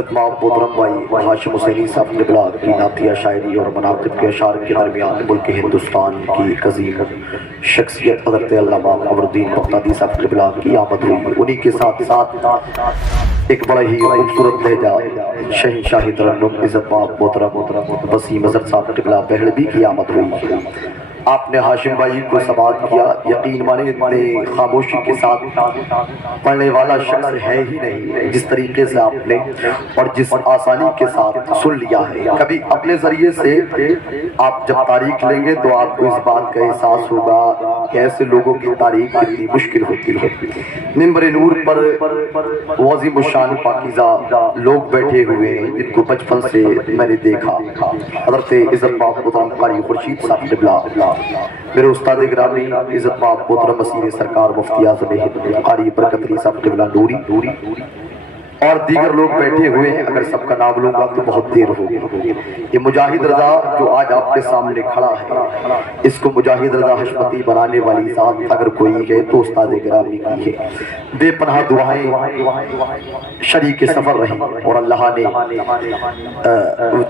عزت مآب محترم بھائی ہاشم حسینی صاحب قبلہ کی نعتیہ شاعری اور مناقب کے اشعار کے درمیان ملک ہندوستان کی عظیم شخصیت حضرت علامہ قمر الدین بغدادی صاحب قبلہ کی آمد ہوئی. انہی کے ساتھ ساتھ ایک بڑا ہی خوبصورت لہجہ شہنشاہی ترنم عزت مآب محترم وسیم اظہر صاحب قبلہ بہلوی کی آمد ہوئی. آپ نے ہاشم بھائی کو سماعت کیا. یقین مانے اتنے خاموشی کے ساتھ پڑھنے والا شخص ہے ہی نہیں جس طریقے سے آپ نے اور جس آسانی کے ساتھ سن لیا ہے. کبھی اپنے ذریعے سے آپ جب تاریخ لیں گے تو آپ کو اس بات کا احساس ہوگا کہ ایسے لوگوں کی تاریخ کتنی مشکل ہوتی ہے. منبر نور پر عظیم الشان پاکیزہ لوگ بیٹھے ہوئے ہیں جن کو بچپن سے میں نے دیکھا. حضرت عزت مآب محترم قاری خورشید صاحب قبلہ، میرے استاد گرامی عزت مآب محترم وزیر سرکار مفتی اعظم ہند قاری برکت علی صاحب قبلہ نوری اور دیگر لوگ بیٹھے ہوئے ہیں. اگر سب کا نام لوں گا تو بہت دیر ہوگی. یہ مجاہد رضا جو آج آپ کے سامنے کھڑا ہے، اس کو مجاہد رضا حشمتی بنانے والی ذات اگر کوئی ہے تو استاد گرامی کی ہے. بے پناہ دعائیں شریک سفر رہی اور اللہ نے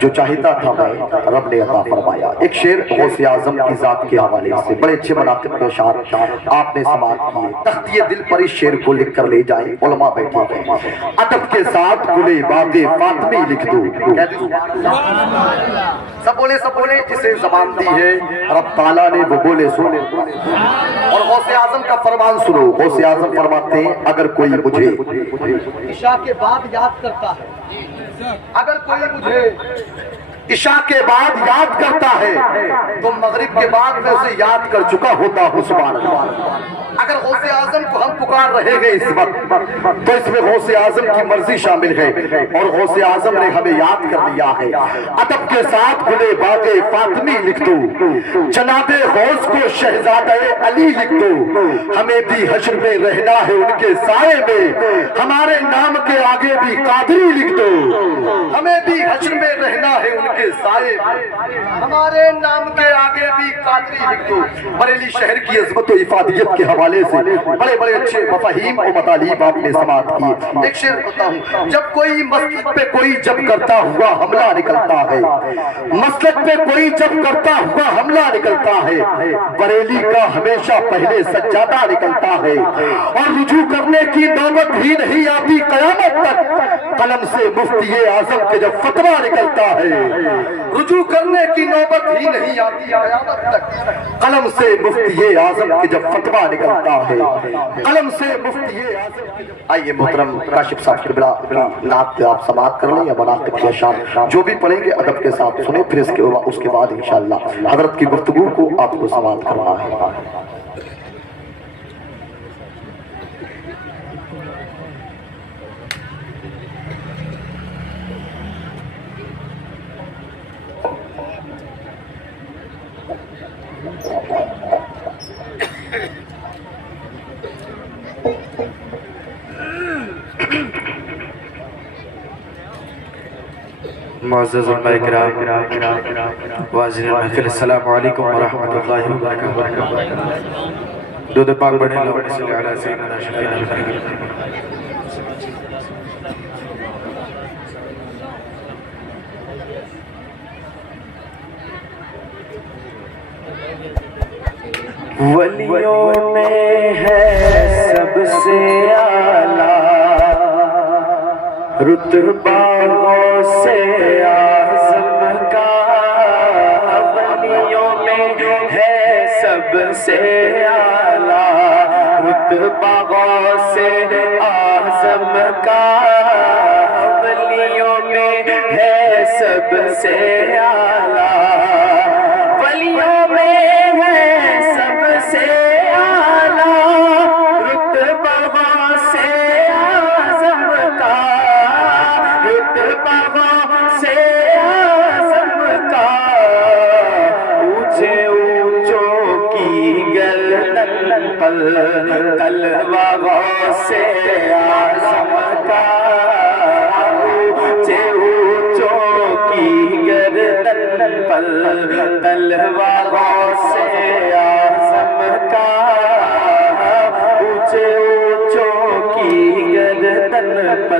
جو چاہتا تھا میں رب نے عطا فرمایا. ایک شعر غوث اعظم کی ذات کے حوالے سے بڑے اچھے مناقب کے اشعار آپ نے سماعت کیے. تختی دل پر اس شعر کو لکھ کر لے جائیں علماء بیٹھے ہیں. کے ساتھ گلے باغ فاطمی لکھ دو. سب بولے جسے زبان دی ہے رب تعالیٰ نے وہ بولے سنے. اور غوث اعظم کا فرمان سنو. غوث اعظم فرماتے ہیں اگر کوئی مجھے عشاء کے بعد یاد کرتا ہے، اگر کوئی مجھے عشاء کے بعد یاد کرتا ہے تو مغرب کے بعد میں اسے یاد کر چکا ہوتا ہوں. سبحان اللہ. اگر غوث اعظم کو ہم پکار رہے ہیں اس وقت تو اس میں غوث اعظم کی مرضی شامل ہے اور غوث اعظم نے ہمیں یاد کر لیا ہے. ادب کے ساتھ گلے باغ فاطمی لکھ دو، جناب غوث کو شہزادہ علی لکھ دو. ہمیں بھی حشر میں رہنا ہے ان کے سائے میں، ہمارے نام کے آگے بھی قادری لکھ دو. ہمیں بھی حشر میں رہنا ہے ان کے سائے میں، ہمارے نام کے آگے بھی قادری لکھ دو. بریلی شہر کی عظمت و افادیت کے حوالے سے بڑے بڑے اچھے مفاہیم و مطالب آپ نے سماعت کیے. ایک شعر ہوتا ہوں. جب کوئی مسجد پہ کوئی جب کرتا ہوا حملہ نکلتا ہے، مسجد پہ کوئی جب کرتا ہوا حملہ نکلتا ہے، بریلی کا ہمیشہ پہلے سجادہ نکلتا ہے. اور رجوع کرنے کی نوبت ہی نہیں آتی قیامت تک قلم سے مفتی اعظم کے جب فتویٰ نکلتا ہے. رجوع کرنے کی نوبت ہی نہیں آتی قیامت تک قلم سے مفتی اعظم کے جب فتویٰ نکلتا ہے. قلم سے مفتی اعظم. آئیے محترم کاشف صاحب قبلہ نعت آپ سماعت کر لیں یا مناقب کے اشعار جو بھی پڑھیں گے ادب کے ساتھ سنیں. پھر اس کے بعد انشاءاللہ حضرت کی گفتگو کو آپ کو سماعت کرنا ہے. معزز علماء کرام واجرین محفل، السلام علیکم ورحمۃ اللہ وبرکاتہ. دود پاک بڑھیں اللہم صلی علی سیدنا شفیعنا. ولیوں میں ہے سب سے اعلیٰ رتبہ غوث اعظم کا. ولیوں میں ہے سب سے اعلیٰ رتبہ غوث اعظم کا. ولیوں میں ہے سب سے اعلیٰ، ولیوں میں ہے سب سے اعلیٰ رتبہ غوث اعظم کا. سے اعظم کا اونچے اونچوں کی گردن پر تلوہ غوث اعظم کا. اونچے اونچوں کی گردن پر تلوہ غوث اعظم کا. اونچے اونچوں کی گردن پر